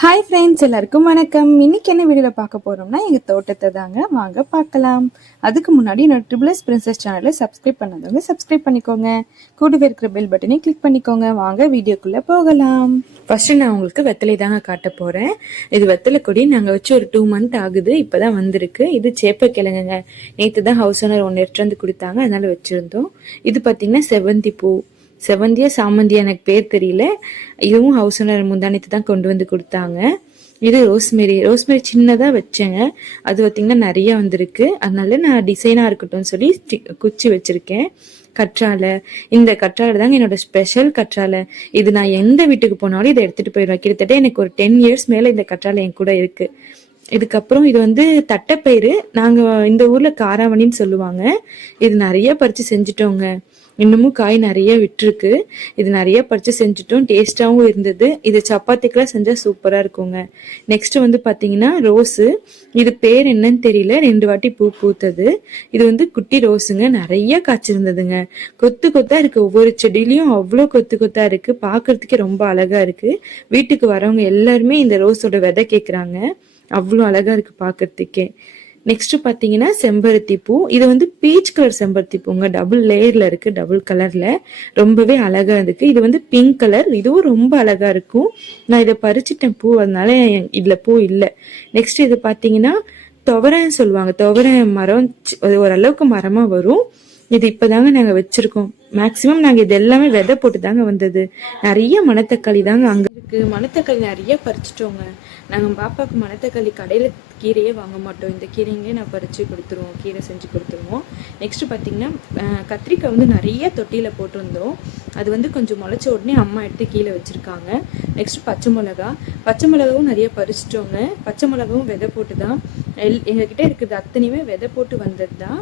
Hi friends, எல்லாருக்கும் வணக்கம். இன்னைக்கு என்ன வீடியோவில் பார்க்க போகிறோம்னா எங்கள் தோட்டத்தை தாங்க. வாங்க பார்க்கலாம். அதுக்கு முன்னாடி என்னோட ட்ரிபிள்எஸ் பிரின்சஸ் சேனலை சப்ஸ்கிரைப் பண்ணாதவங்க சப்ஸ்கிரைப் பண்ணிக்கோங்க. கூடவே இருக்கிற பெல் பட்டனையும் கிளிக் பண்ணிக்கோங்க. வாங்க வீடியோக்குள்ளே போகலாம். ஃபர்ஸ்ட் நான் உங்களுக்கு வெத்தலை தாங்க காட்ட போகிறேன். இது வெத்தலை கொடி நாங்கள் வச்சு ஒரு 2 month ஆகுது. இப்போ தான் வந்திருக்கு. இது சேப்பக்கிழங்குங்க. நேற்று தான் ஹவுஸ் ஓனர் ஒன்று எடுத்து வந்து கொடுத்தாங்க, அதனால வச்சுருந்தோம். இது பார்த்தீங்கன்னா செவ்வந்தி பூ. செவந்தியா சாமந்தியா எனக்கு பேர் தெரியல. இதுவும் ஹவுஸ் ஓனர் முந்தானத்து தான் கொண்டு வந்து கொடுத்தாங்க. இது ரோஸ்மெரி. ரோஸ்மெரி சின்னதாக வச்சேங்க. அது பார்த்தீங்கன்னா நிறைய வந்திருக்கு. அதனால நான் டிசைனாக இருக்கட்டும்னு சொல்லி குச்சி வச்சிருக்கேன். கற்றாழை. இந்த கற்றாழை தாங்க என்னோட ஸ்பெஷல் கற்றாழை. இது நான் எந்த வீட்டுக்கு போனாலும் இதை எடுத்துட்டு போயிடுவேன். கிட்டத்தட்ட எனக்கு ஒரு 10 years மேலே இந்த கற்றாழை என் கூட இருக்கு. இதுக்கப்புறம் இது வந்து தட்டைப்பயிறு. நாங்கள் இந்த ஊரில் காராமணின்னு சொல்லுவாங்க. இது நிறைய பறித்து செஞ்சுட்டோங்க. இன்னமும் காய் நிறைய விட்டுருக்கு. இது நிறைய பறித்து செஞ்சுட்டோம். டேஸ்டாகவும் இருந்தது. இது சப்பாத்திக்கெலாம் செஞ்சால் சூப்பராக இருக்குங்க. நெக்ஸ்ட் வந்து பார்த்தீங்கன்னா ரோஸு. இது பேர் என்னன்னு தெரியல. 2 வாட்டி பூ பூத்தது. இது வந்து குட்டி ரோஸுங்க. நிறைய காய்ச்சிருந்ததுங்க. கொத்து கொத்தா இருக்கு. ஒவ்வொரு செடியிலையும் அவ்வளோ கொத்து கொத்தா இருக்கு. பார்க்கறதுக்கே ரொம்ப அழகா இருக்கு. வீட்டுக்கு வரவங்க எல்லாருமே இந்த ரோஸோட விதை கேட்குறாங்க. அவ்வளோ அழகா இருக்கு பார்க்கறதுக்கே. நெக்ஸ்ட் பார்த்தீங்கன்னா செம்பருத்தி பூ. இது வந்து பீச் கலர் செம்பருத்தி பூங்க. டபுள் லேயர்ல இருக்கு, டபுள் கலர்ல. ரொம்பவே அழகா இருக்கு. இது வந்து பிங்க் கலர். இதுவும் ரொம்ப அழகா இருக்கும். நான் இதை பறிச்சிட்டேன் பூ, அதனால இதுல பூ இல்லை. நெக்ஸ்ட் இது பார்த்தீங்கன்னா துவரைன்னு சொல்லுவாங்க. துவரை மரம் ஓரளவுக்கு மரமா வரும். இது இப்பதாங்க நாங்க வச்சிருக்கோம். மேக்சிமம் நாங்க இது எல்லாமே விதை போட்டு தாங்க வந்தது. நிறைய மணத்தக்காளி தாங்க அங்க இருக்கு. மணத்தக்காளி நிறைய பறிச்சிட்டோங்க. நாங்க பாப்பாவுக்கு மணத்தக்காளி கடையில கீரையே வாங்க மாட்டோம். இந்த கீரைங்களே நான் பறிச்சு கொடுத்துருவோம், கீரை செஞ்சு கொடுத்துருவோம். நெக்ஸ்ட் பார்த்தீங்கன்னா கத்திரிக்காய் வந்து நிறைய தொட்டியில் போட்டிருந்தோம். அது வந்து கொஞ்சம் முளைச்ச உடனே அம்மா எடுத்து கீழே வச்சுருக்காங்க. நெக்ஸ்ட் பச்சை மிளகா. பச்சை மிளகாவும் நிறைய பறிச்சிட்டோங்க. பச்சை மிளகாவும் விதை போட்டு தான் எங்ககிட்ட இருக்குது. அத்தனையுமே விதை போட்டு வந்தது தான்.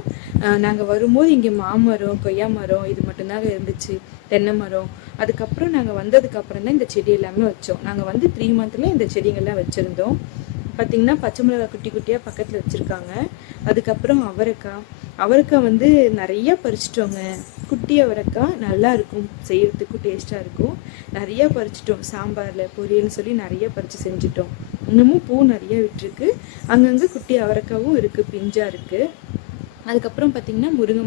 நாங்கள் வரும்போது இங்கே மாமரம், கொய்யா மரம் இது மட்டும்தாங்க இருந்துச்சு. தென்னை மரம். அதுக்கப்புறம் நாங்கள் வந்ததுக்கப்புறம் தான் இந்த செடி எல்லாமே வச்சோம். நாங்கள் வந்து 3 monthல இந்த செடிங்கள்லாம் வச்சுருந்தோம். பார்த்தீங்கன்னா பச்சை மிளகா குட்டி குட்டியாக பக்கத்தில் வச்சுருக்காங்க. அதுக்கப்புறம் அவரைக்காய் வந்து நிறையா பறிச்சிட்டோங்க. குட்டி அவரைக்காய் நல்லா இருக்கும், செய்கிறதுக்கும் டேஸ்ட்டாக இருக்கும். நிறையா பறிச்சிட்டோம். சாம்பாரில் பொரியல்னு சொல்லி நிறைய பறித்து செஞ்சிட்டோம். இன்னமும் பூ நிறைய விட்டுருக்கு. அங்கங்கே குட்டி அவரைக்காவும் இருக்குது, பிஞ்சாக இருக்குது. அதுக்கப்புறம் பார்த்தீங்கன்னா முருங்கை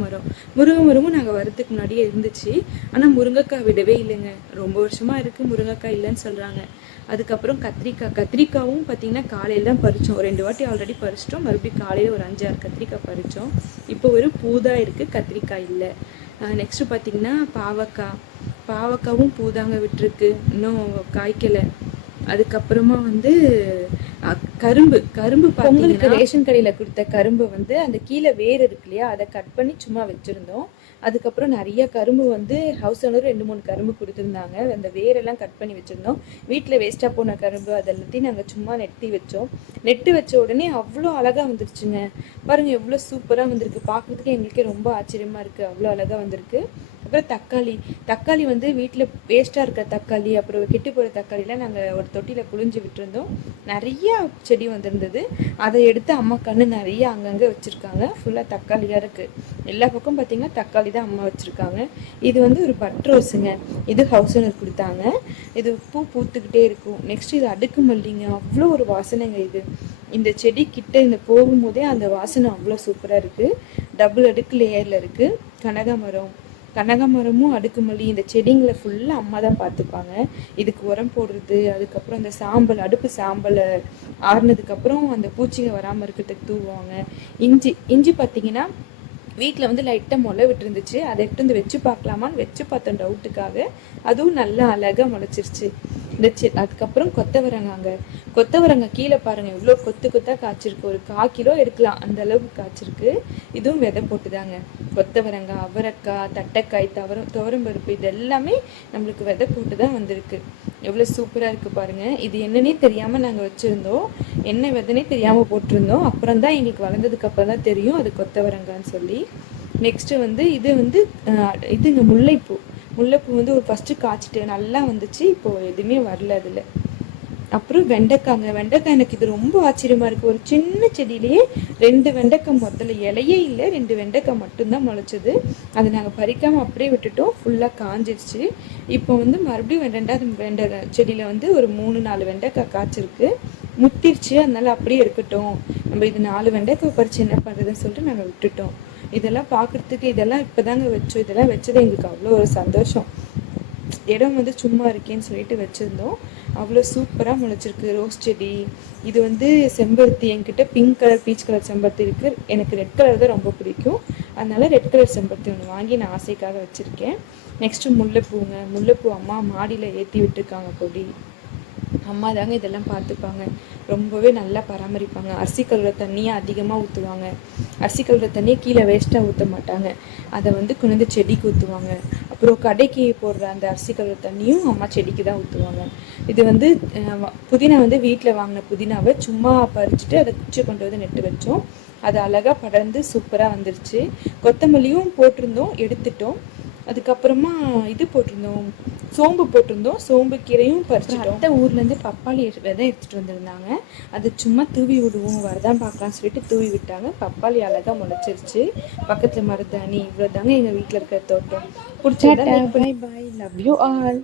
மரமும் நாங்கள் வரதுக்கு முன்னாடியே இருந்துச்சு. ஆனால் முருங்கைக்காய் விடவே இல்லைங்க. ரொம்ப வருஷமாக இருக்குது, முருங்கைக்காய் இல்லைன்னு சொல்கிறாங்க. அதுக்கப்புறம் கத்திரிக்காவும் பார்த்தீங்கன்னா காலையில் தான் பறித்தோம். 2 வாட்டி ஆல்ரெடி பறிச்சிட்டோம். மறுபடியும் காலையில் ஒரு 5-6 கத்திரிக்காய் பறித்தோம். இப்போ ஒரு பூதான் இருக்குது, கத்திரிக்காய் இல்லை. நெக்ஸ்ட்டு பார்த்தீங்கன்னா பாவக்காவும் பூதாங்க விட்டுருக்கு, இன்னும் காய்க்கலை. அதுக்கப்புறமா வந்து கரும்பு பொங்கலுக்கு ரேஷன் கடையில் கொடுத்த கரும்பு வந்து அந்த கீழே வேர் இருக்கு இல்லையா, அதை கட் பண்ணி சும்மா வச்சுருந்தோம். அதுக்கப்புறம் நிறைய கரும்பு வந்து ஹவுஸ் ஓனர் 2-3 கரும்பு கொடுத்துருந்தாங்க. அந்த வேரெல்லாம் கட் பண்ணி வச்சுருந்தோம். வீட்டில் வேஸ்ட்டாக போன கரும்பு அதெல்லாத்தையும் நாங்கள் சும்மா நெட்டு வச்ச உடனே அவ்வளோ அழகாக வந்துருச்சுங்க. பாருங்கள் எவ்வளோ சூப்பராக வந்திருக்கு. பார்க்குறதுக்கு எங்களுக்கே ரொம்ப ஆச்சரியமாக இருக்குது. அவ்வளோ அழகாக வந்திருக்கு. அப்புறம் தக்காளி வந்து வீட்டில் வேஸ்ட்டாக இருக்க தக்காளி, அப்புறம் கெட்டு போகிற தக்காளிலாம் நாங்கள் ஒரு தொட்டியில் புழிஞ்சு விட்டுருந்தோம். நிறைய செடி வந்திருந்தது. அதை எடுத்து அம்மா கண்ணு நிறைய அங்கங்கே வச்சுருக்காங்க. ஃபுல்லாக தக்காளியாக இருக்குது. எல்லா பக்கம் பார்த்திங்கன்னா தக்காளி தான் அம்மா வச்சுருக்காங்க. இது வந்து ஒரு பட்ரோஸுங்க. இது ஹவுஸ் ஓனர் கொடுத்தாங்க. இது பூ பூத்துக்கிட்டே இருக்கும். நெக்ஸ்ட் இது அடுக்கு மல்லிங்க. அவ்வளோ ஒரு வாசனைங்க இது. இந்த செடி கிட்ட இந்த போகும்போதே அந்த வாசனை அவ்வளோ சூப்பராக இருக்குது. டபுள் அடுக்கு லேயரில் இருக்குது. கனகாமரமும் அடுக்குமல்லி இந்த செடிங்களை ஃபுல்லாக அம்மா தான் பார்த்துப்பாங்க. இதுக்கு உரம் போடுறது, அதுக்கப்புறம் இந்த அடுப்பு சாம்பலை ஆறுனதுக்கப்புறம் அந்த பூச்சிங்க வராமல் இருக்கிறதுக்கு தூவுவாங்க. இஞ்சி பார்த்தீங்கன்னா வீட்டில் வந்து லைட்டாக முளை விட்டுருந்துச்சு. அதை எடுத்து வந்து வச்சு பார்க்கலாமான்னு வச்சு பார்த்தோம் டவுட்டுக்காக. அதுவும் நல்லா அழகாக முளைச்சிருச்சு. அதுக்கப்புறம் கொத்தவரங்காய் கீழே பாருங்கள் எவ்வளோ கொத்தாக காய்ச்சிருக்கு. ஒரு 1/4 கிலோ எடுக்கலாம், அந்த அளவுக்கு காய்ச்சிருக்கு. இதுவும் விதை போட்டுதாங்க. கொத்தவரங்காய், அவரைக்காய், தட்டைக்காய், துவரம்பருப்பு இது எல்லாமே நம்மளுக்கு விதை போட்டு தான் வந்திருக்கு. எவ்வளோ சூப்பராக இருக்குது பாருங்கள். இது என்னன்னே தெரியாமல் நாங்கள் வச்சுருந்தோம். என்ன விதைனே தெரியாமல் போட்டிருந்தோம். அப்புறம் தான் எங்களுக்கு வளர்ந்ததுக்கப்புறம் தான் தெரியும் அது கொத்தவரங்கான்னு சொல்லி. நெக்ஸ்ட்டு வந்து இதுங்க முல்லைப்பூ வந்து ஒரு ஃபஸ்ட்டு காய்ச்சிட்டு நல்லா வந்துச்சு. இப்போது எதுவுமே வரல அதில். அப்புறம் வெண்டைக்காங்க. வெண்டைக்காய் எனக்கு இது ரொம்ப ஆச்சரியமா இருக்குது. ஒரு சின்ன செடியிலேயே 2 வெண்டைக்காய், முதல்ல இலையே இல்லை, 2 வெண்டைக்காய் மட்டும்தான் முளைச்சது. அதை நாங்கள் பறிக்காமல் அப்படியே விட்டுட்டோம். ஃபுல்லாக காஞ்சிருச்சு. இப்போ வந்து மறுபடியும் 2வது வெண்டைக்காய் செடியில் வந்து ஒரு 3-4 வெண்டைக்காய் காய்ச்சிருக்கு. முத்திருச்சு. அதனால அப்படியே இருக்கட்டும், நம்ம இது 4 வெண்டைக்காய் பறித்து என்ன பண்ணுறதுன்னு சொல்லிட்டு நாங்கள் விட்டுட்டோம். இதெல்லாம் பார்க்குறதுக்கு இதெல்லாம் இப்போ தாங்க வச்சோம். இதெல்லாம் வச்சது எங்களுக்கு அவ்வளோ ஒரு சந்தோஷம். இடம் வந்து சும்மா இருக்கேன்னு சொல்லிட்டு வச்சுருந்தோம். அவ்வளோ சூப்பராக முளைச்சிருக்கு ரோஸ் செடி. இது வந்து செம்பருத்தி. என்கிட்ட பிங்க் கலர், பீச் கலர் செம்பருத்தி இருக்குது. எனக்கு ரெட் கலர் தான் ரொம்ப பிடிக்கும். அதனால ரெட் கலர் செம்பருத்தி ஒன்று வாங்கி நான் ஆசைக்காக வச்சுருக்கேன். நெக்ஸ்ட்டு முல்லைப்பூங்க. முல்லைப்பூ அம்மா மாடியில் ஏற்றி விட்டுருக்காங்க கொடி. அம்மா தாங்க இதெல்லாம் பார்த்துப்பாங்க. ரொம்பவே நல்லா பராமரிப்பாங்க. அரிசி கழுவுற தண்ணியை அதிகமாக ஊற்றுவாங்க. அரிசி கழுவுற தண்ணியை கீழே வேஸ்ட்டாக ஊற்ற மாட்டாங்க. அதை வந்து கொண்டு செடிக்கு ஊற்றுவாங்க. அப்புறம் கடைக்கு போடுற அந்த அரிசி கழுவுற தண்ணியும் அம்மா செடிக்கு தான் ஊற்றுவாங்க. இது வந்து புதினா வந்து வீட்டில் வாங்கின புதினாவை சும்மா பறிச்சுட்டு அதை குச்சி கொண்டு வந்து நெட்டு வச்சோம். அது அழகாக படர்ந்து சூப்பராக வந்துருச்சு. கொத்தமல்லியும் போட்டிருந்தோம், எடுத்துட்டோம். அதுக்கப்புறமா இது போட்டிருந்தோம், சோம்பு போட்டிருந்தோம். சோம்பு கீரையும் பறிச்சுட்டோம். அடுத்த ஊர்லேருந்து பப்பாளி விதை எடுத்துகிட்டு வந்திருந்தாங்க. அது சும்மா தூவி விடுவோம், வரதான் பார்க்கலாம்னு சொல்லிட்டு தூவி விட்டாங்க. பப்பாளி அழகாக முளைச்சிருச்சு. பக்கத்தில் மருதாணி. இவ்வளோ தாங்க எங்கள் வீட்டில் இருக்கிற தோட்டம். பிடிச்சதா? Bye bye, love you all.